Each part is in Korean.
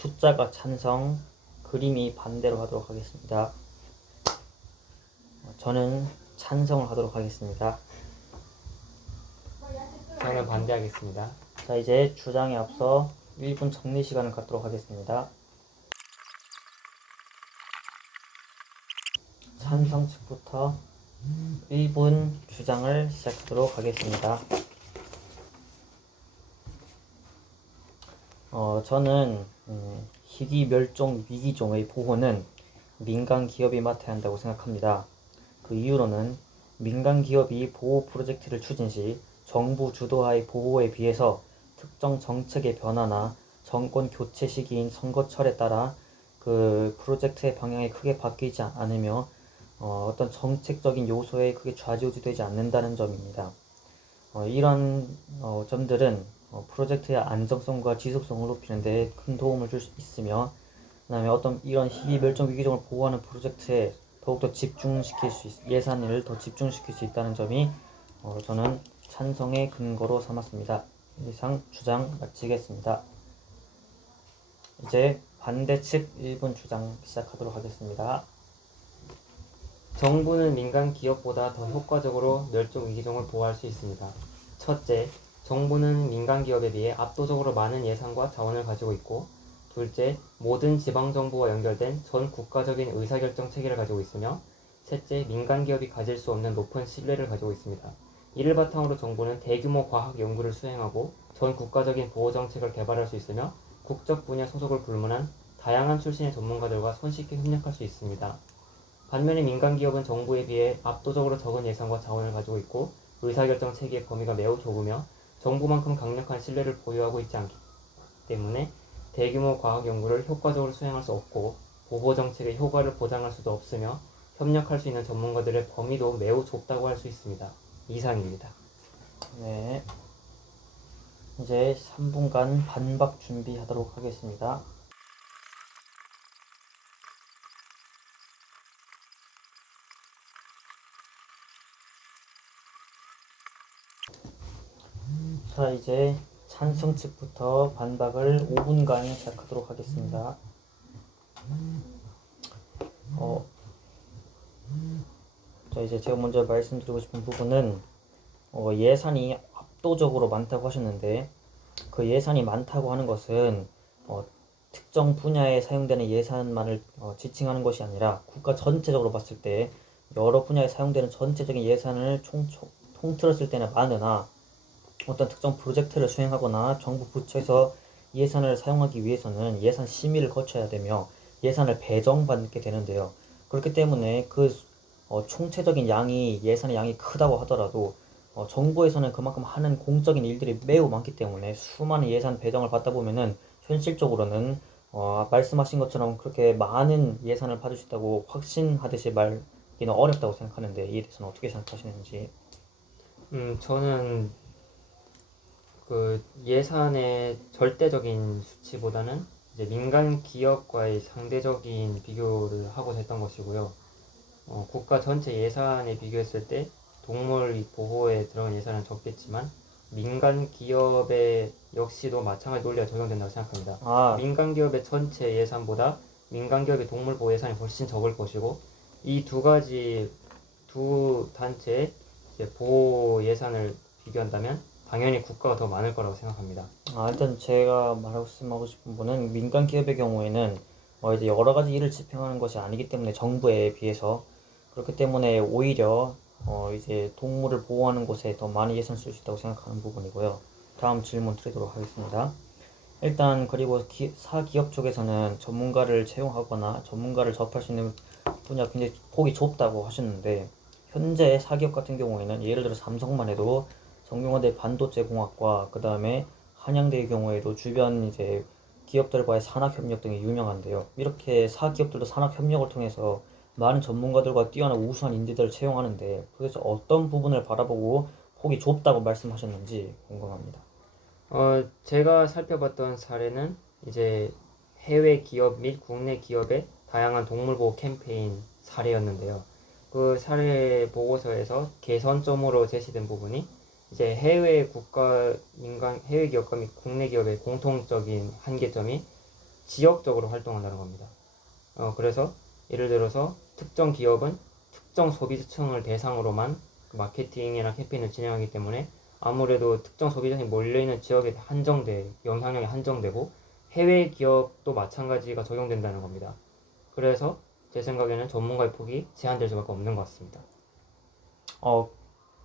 숫자가 찬성, 그림이 반대로 하도록 하겠습니다. 저는 찬성을 하도록 하겠습니다. 저는 반대하겠습니다. 자, 이제 주장에 앞서 1분 정리 시간을 갖도록 하겠습니다. 찬성 측부터 1분 주장을 시작하도록 하겠습니다. 저는 희귀 멸종 위기종의 보호는 민간 기업이 맡아야 한다고 생각합니다. 그 이유로는 민간 기업이 보호 프로젝트를 추진 시 정부 주도하의 보호에 비해서 특정 정책의 변화나 정권 교체 시기인 선거철에 따라 그 프로젝트의 방향이 크게 바뀌지 않으며 어떤 정책적인 요소에 크게 좌지우지되지 않는다는 점입니다. 이런 점들은 프로젝트의 안정성과 지속성을 높이는 데 큰 도움을 줄 수 있으며, 그 다음에 어떤 이런 희귀 멸종 위기종을 보호하는 프로젝트에 더욱더 예산을 더 집중시킬 수 있다는 점이 저는 찬성의 근거로 삼았습니다. 이상 주장 마치겠습니다. 이제 반대 측 1분 주장 시작하도록 하겠습니다. 정부는 민간 기업보다 더 효과적으로 멸종 위기종을 보호할 수 있습니다. 첫째, 정부는 민간 기업에 비해 압도적으로 많은 예산과 자원을 가지고 있고, 둘째, 모든 지방정부와 연결된 전 국가적인 의사결정 체계를 가지고 있으며, 셋째, 민간 기업이 가질 수 없는 높은 신뢰를 가지고 있습니다. 이를 바탕으로 정부는 대규모 과학 연구를 수행하고 전 국가적인 보호 정책을 개발할 수 있으며, 국적 분야 소속을 불문한 다양한 출신의 전문가들과 손쉽게 협력할 수 있습니다. 반면에 민간 기업은 정부에 비해 압도적으로 적은 예산과 자원을 가지고 있고, 의사결정 체계의 범위가 매우 좁으며 정부만큼 강력한 신뢰를 보유하고 있지 않기 때문에 대규모 과학 연구를 효과적으로 수행할 수 없고, 보호 정책의 효과를 보장할 수도 없으며 협력할 수 있는 전문가들의 범위도 매우 좁다고 할 수 있습니다. 이상입니다. 네, 이제 3분간 반박 준비하도록 하겠습니다. 자, 이제 찬성 측부터 반박을 5분간 시작하도록 하겠습니다. 자, 이제 제가 먼저 말씀드리고 싶은 부분은 예산이 압도적으로 많다고 하셨는데, 그 예산이 많다고 하는 것은 특정 분야에 사용되는 예산만을 지칭하는 것이 아니라 국가 전체적으로 봤을 때 여러 분야에 사용되는 전체적인 예산을 통틀었을 때는 많으나, 어떤 특정 프로젝트를 수행하거나 정부 부처에서 예산을 사용하기 위해서는 예산 심의를 거쳐야 되며 예산을 배정받게 되는데요. 그렇기 때문에 그 총체적인 예산의 양이 크다고 하더라도 정부에서는 그만큼 하는 공적인 일들이 매우 많기 때문에 수많은 예산 배정을 받다 보면은 현실적으로는 말씀하신 것처럼 그렇게 많은 예산을 받을 수 있다고 확신하듯이 말기는 어렵다고 생각하는데, 이에 대해서는 어떻게 생각하시는지. 저는 그 예산의 절대적인 수치보다는 이제 민간 기업과의 상대적인 비교를 하고 했던 것이고요. 국가 전체 예산에 비교했을 때 동물 보호에 들어간 예산은 적겠지만 민간 기업의 역시도 마찬가지 논리가 적용된다고 생각합니다. 민간 기업의 전체 예산보다 민간 기업의 동물 보호 예산이 훨씬 적을 것이고, 이 두 단체의 보호 예산을 비교한다면 당연히 국가가 더 많을 거라고 생각합니다. 일단 제가 말씀하고 싶은 거는, 민간 기업의 경우에는 이제 여러 가지 일을 집행하는 것이 아니기 때문에 정부에 비해서, 그렇기 때문에 오히려 이제 동물을 보호하는 곳에 더 많이 예산을 쓸 수 있다고 생각하는 부분이고요. 다음 질문 드리도록 하겠습니다. 일단 그리고 사기업 쪽에서는 전문가를 채용하거나 전문가를 접할 수 있는 분야가 굉장히 폭이 좁다고 하셨는데, 현재 사기업 같은 경우에는 예를 들어 삼성만 해도 성균관대 반도체공학과, 그 다음에 한양대의 경우에도 주변 이제 기업들과의 산학협력 등이 유명한데요. 이렇게 사기업들도 산학협력을 통해서 많은 전문가들과 뛰어난 우수한 인재들을 채용하는데, 그래서 어떤 부분을 바라보고 폭이 좁다고 말씀하셨는지 궁금합니다. 제가 살펴봤던 사례는 이제 해외 기업 및 국내 기업의 다양한 동물보호 캠페인 사례였는데요. 그 사례 보고서에서 개선점으로 제시된 부분이 이제 해외 기업과 및 국내 기업의 공통적인 한계점이 지역적으로 활동한다는 겁니다. 그래서 예를 들어서 특정 기업은 특정 소비자층을 대상으로만 마케팅이나 캠페인을 진행하기 때문에 아무래도 특정 소비자층이 몰려있는 지역에 영향력이 한정되고 해외 기업도 마찬가지가 적용된다는 겁니다. 그래서 제 생각에는 전문가의 폭이 제한될 수밖에 없는 것 같습니다.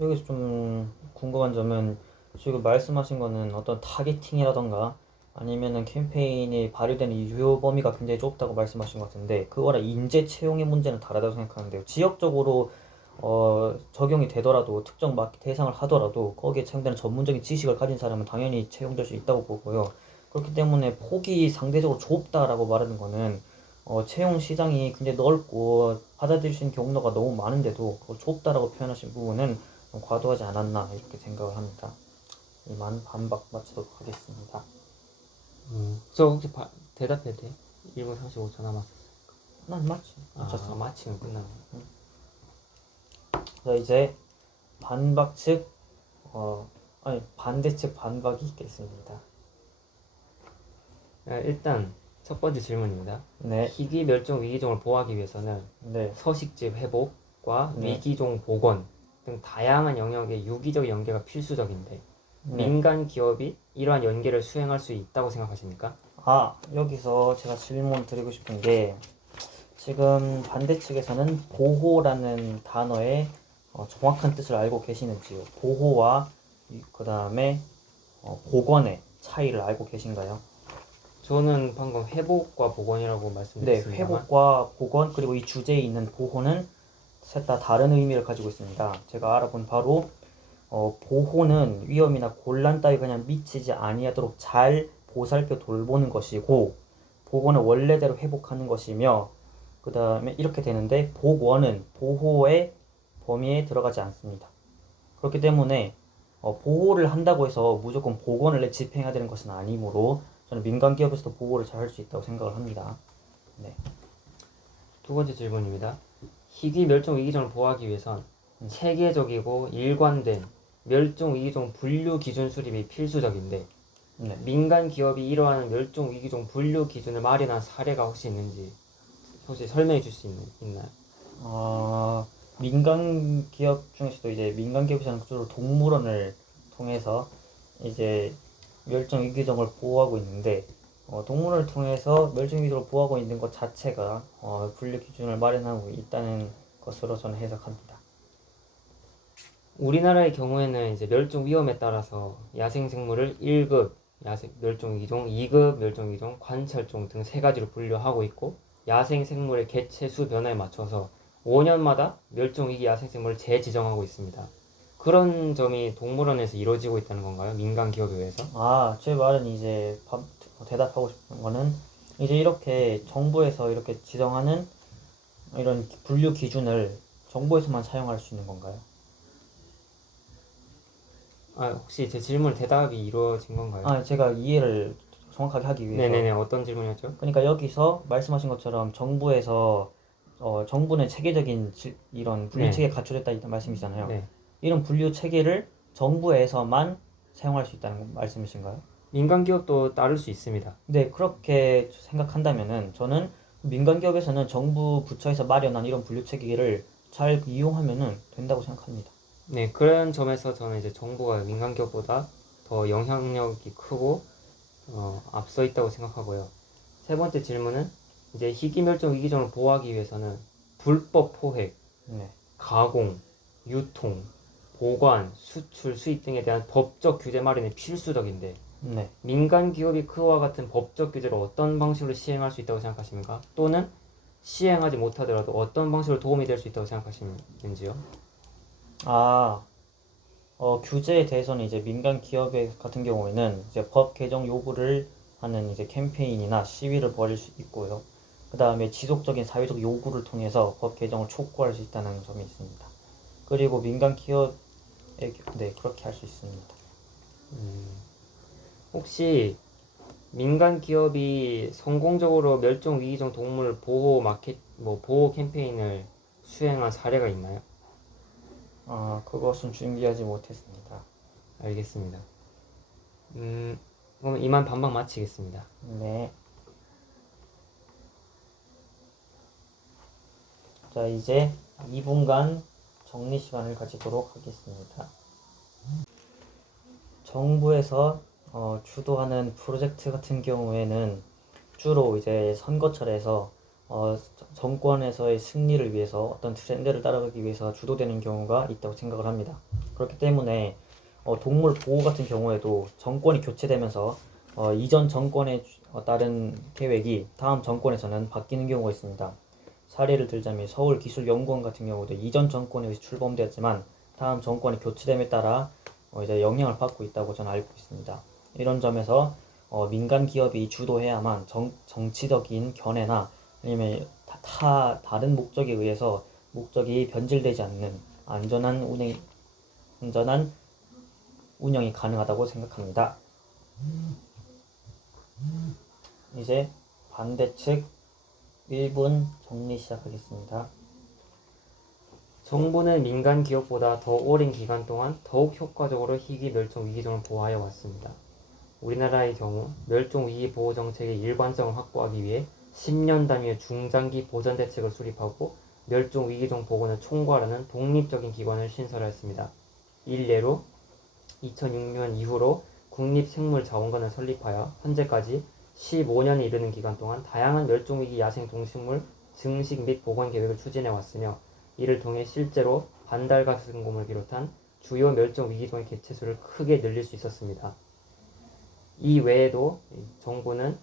여기서 좀 궁금한 점은 지금 말씀하신 거는 어떤 타겟팅이라던가 아니면은 캠페인이 발휘되는 유효 범위가 굉장히 좁다고 말씀하신 것 같은데 그거랑 인재 채용의 문제는 다르다고 생각하는데요. 지역적으로 적용이 되더라도 특정 마켓 대상을 하더라도 거기에 채용되는 전문적인 지식을 가진 사람은 당연히 채용될 수 있다고 보고요. 그렇기 때문에 폭이 상대적으로 좁다라고 말하는 거는 채용 시장이 굉장히 넓고 받아들일 수 있는 경로가 너무 많은데도 그걸 좁다라고 표현하신 부분은 좀 과도하지 않았나 이렇게 생각을 합니다. 이만 반박 마치도록 하겠습니다. 저 혹시 대답해도 돼? 1분 35초 남았었어요. 난 맞지. 맞췄어. 마치면 끝나는 자 이제 반박 측 반대 측 반박이 있겠습니다. 일단 첫 번째 질문입니다. 네, 희귀 멸종 위기종을 보호하기 위해서는 네, 서식지 회복과 네. 위기종 복원 등 다양한 영역의 유기적 연계가 필수적인데 네. 민간 기업이 이러한 연계를 수행할 수 있다고 생각하십니까? 여기서 제가 질문 드리고 싶은 게 지금 반대 측에서는 보호라는 단어의 정확한 뜻을 알고 계시는지요? 보호와 그 다음에 복원의 차이를 알고 계신가요? 저는 방금 회복과 복원이라고 네, 말씀드렸습니다만 회복과 복원 그리고 이 주제에 있는 보호는 셋 다 다른 의미를 가지고 있습니다. 제가 알아본 바로 보호는 위험이나 곤란 따위 그냥 미치지 아니하도록 잘 보살펴 돌보는 것이고 복원은 원래대로 회복하는 것이며 그 다음에 이렇게 되는데 복원은 보호의 범위에 들어가지 않습니다. 그렇기 때문에 보호를 한다고 해서 무조건 복원을 집행해야 되는 것은 아니므로 저는 민간 기업에서도 보호를 잘 할 수 있다고 생각을 합니다. 네. 두 번째 질문입니다. 희귀 멸종 위기종을 보호하기 위해선 체계적이고 일관된 멸종 위기종 분류 기준 수립이 필수적인데 네. 민간 기업이 이러한 멸종 위기종 분류 기준을 마련한 사례가 혹시 있는지 혹시 설명해 줄 수 있나요? 민간 기업 중에서도 이제 민간 기업에서는 주로 동물원을 통해서 이제 멸종 위기종을 보호하고 있는데 동물원을 통해서 멸종 위기종을 보호하고 있는 것 자체가 분류 기준을 마련하고 있다는 것으로 저는 해석합니다. 우리나라의 경우에는 이제 멸종 위험에 따라서 야생 생물을 1급 멸종 위기종, 2급 멸종 위기종, 관찰종 등 세 가지로 분류하고 있고 야생 생물의 개체 수 변화에 맞춰서 5년마다 멸종 위기 야생 생물을 재지정하고 있습니다. 그런 점이 동물원에서 이루어지고 있다는 건가요? 민간 기업에 의해서? 제 말은 이제 대답하고 싶은 거는 이제 이렇게 정부에서 이렇게 지정하는 이런 분류 기준을 정부에서만 사용할 수 있는 건가요? 혹시 제 질문 대답이 이루어진 건가요? 제가 이해를 정확하게 하기 위해서. 네네네, 어떤 질문이었죠? 그러니까 여기서 말씀하신 것처럼 정부에서 정부는 체계적인 이런 분류 네. 체계 갖춰졌다 이 말씀이잖아요. 네. 이런 분류 체계를 정부에서만 사용할 수 있다는 말씀이신가요? 민간 기업도 따를 수 있습니다. 네, 그렇게 생각한다면은 저는 민간 기업에서는 정부 부처에서 마련한 이런 분류 체계를 잘 이용하면은 된다고 생각합니다. 네, 그런 점에서 저는 이제 정부가 민간 기업보다 더 영향력이 크고 앞서 있다고 생각하고요. 세 번째 질문은 이제 희귀멸종 위기종을 보호하기 위해서는 불법 포획, 네, 가공, 유통, 보관, 수출, 수입 등에 대한 법적 규제 마련이 필수적인데 네. 민간 기업이 그와 같은 법적 규제를 어떤 방식으로 시행할 수 있다고 생각하십니까? 또는 시행하지 못하더라도 어떤 방식으로 도움이 될 수 있다고 생각하시는지요? 규제에 대해서는 이제 민간 기업 같은 경우에는 이제 법 개정 요구를 하는 이제 캠페인이나 시위를 벌일 수 있고요. 그 다음에 지속적인 사회적 요구를 통해서 법 개정을 촉구할 수 있다는 점이 있습니다. 그리고 민간 기업에 네, 그렇게 할 수 있습니다. 혹시 민간 기업이 성공적으로 멸종 위기종 동물 보호 캠페인을 수행한 사례가 있나요? 그것은 준비하지 못했습니다. 알겠습니다. 그럼 이만 반박 마치겠습니다. 네. 자, 이제 2분간 정리 시간을 가지도록 하겠습니다. 정부에서 주도하는 프로젝트 같은 경우에는 주로 이제 선거철에서 정권에서의 승리를 위해서 어떤 트렌드를 따라가기 위해서 주도되는 경우가 있다고 생각을 합니다. 그렇기 때문에 동물 보호 같은 경우에도 정권이 교체되면서 이전 정권에 따른 계획이 다음 정권에서는 바뀌는 경우가 있습니다. 사례를 들자면 서울기술연구원 같은 경우도 이전 정권에 의해서 출범되었지만 다음 정권이 교체됨에 따라 이제 영향을 받고 있다고 저는 알고 있습니다. 이런 점에서 민간 기업이 주도해야만 정치적인 견해나 아니면 다른 목적에 의해서 목적이 변질되지 않는 안전한 운영이 가능하다고 생각합니다. 이제 반대측 1분 정리 시작하겠습니다. 정부는 민간 기업보다 더 오랜 기간 동안 더욱 효과적으로 희귀 멸종 위기종을 보호하여 왔습니다. 우리나라의 경우 멸종 위기 보호 정책의 일관성을 확보하기 위해 10년 단위의 중장기 보전 대책을 수립하고 멸종 위기종 보건을 총괄하는 독립적인 기관을 신설하였습니다. 일례로 2006년 이후로 국립생물자원관을 설립하여 현재까지 15년에 이르는 기간 동안 다양한 멸종위기 야생 동식물 증식 및 보건 계획을 추진해 왔으며 이를 통해 실제로 반달가슴곰을 비롯한 주요 멸종 위기종의 개체수를 크게 늘릴 수 있었습니다. 이 외에도 정부는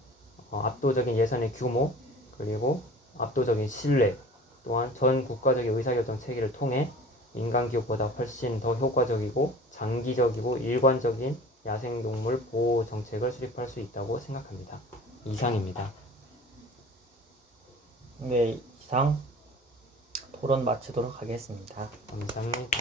압도적인 예산의 규모 그리고 압도적인 신뢰 또한 전 국가적인 의사결정 체계를 통해 민간 기업보다 훨씬 더 효과적이고 장기적이고 일관적인 야생동물 보호 정책을 수립할 수 있다고 생각합니다. 이상입니다. 네, 이상 토론 마치도록 하겠습니다. 감사합니다.